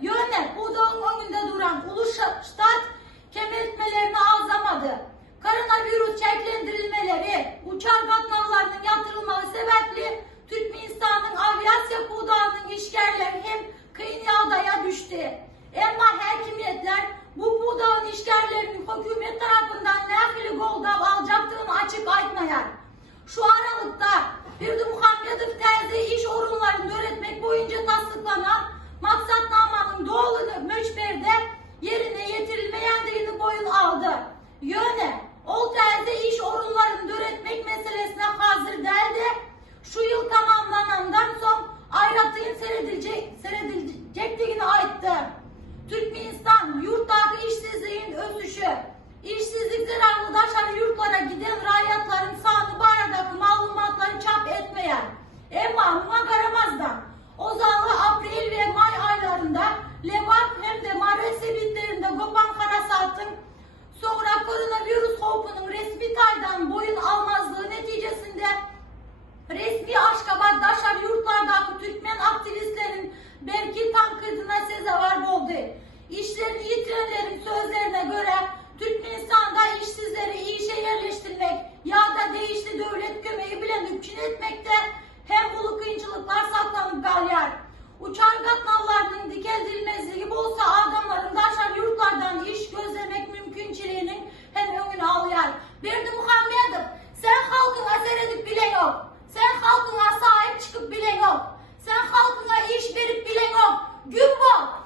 yönet bu dağın önünde duran Ulustat kemetmelerini azamadı. Koronavirüs çeklendirilmeleri, uçar katnavlarının yatırılması sebeple Türkmenistan'ın avyasiya kudağının işgalleri hem Kıyıada'ya düştü. Ama hakimiyetler bu budağın işgallerinin hükümet tarafından nehirli goldav alacaktığını açık aytmayar. Şu aralıkta Berdi Muhammedov terzi iş orunlarını öğretmek boyunca tasdiklanan maksatnamanın doğalını möçberde yerine yetirilmeyendiğini boyun aldı. Yöne, o terzi iş orunlarını öğretmek meselesine hazır değildi. Şu yıl tamamlanandan son ayratın serilecekliğini ayıttı. Türkmenistan yurttaki işsizliğin ösüşü, işsizlik zararlı daşarı yurtlara giden rayyatların sanı bu aradaki malumatları çap etmeyen, ama buna karamazdan ozalı April ve May aylarında Levak hem de Maresi bitlerinde kopan karasatın sonra koronavirüs hopunun resmi taydan boyun almazlığı neticesinde resmi Aşkabat daşar yurtlardaki Türkmen aktivistlerin belki tankıdına sezavar oldu. İşlerini yitirenlerin sözlerine göre Türkmenistan'da işsizleri işe yerleştirmek ya da değişti devlet kömeği bile mümkün etmekte hem bulu kıyınçılıklar saklanıp galyar. Uçar katnallarının dikeldirilmezliği bolsa adamların daşar yurtlardan iş gözlemek mümkünçiliğinin hem önünü alıyar. Berdi Muhammedov, sen halkına seyredip bile yok. Sen halkına sahip çıkıp bile yok. Sen halkına iş verip bile yok. Gün bu.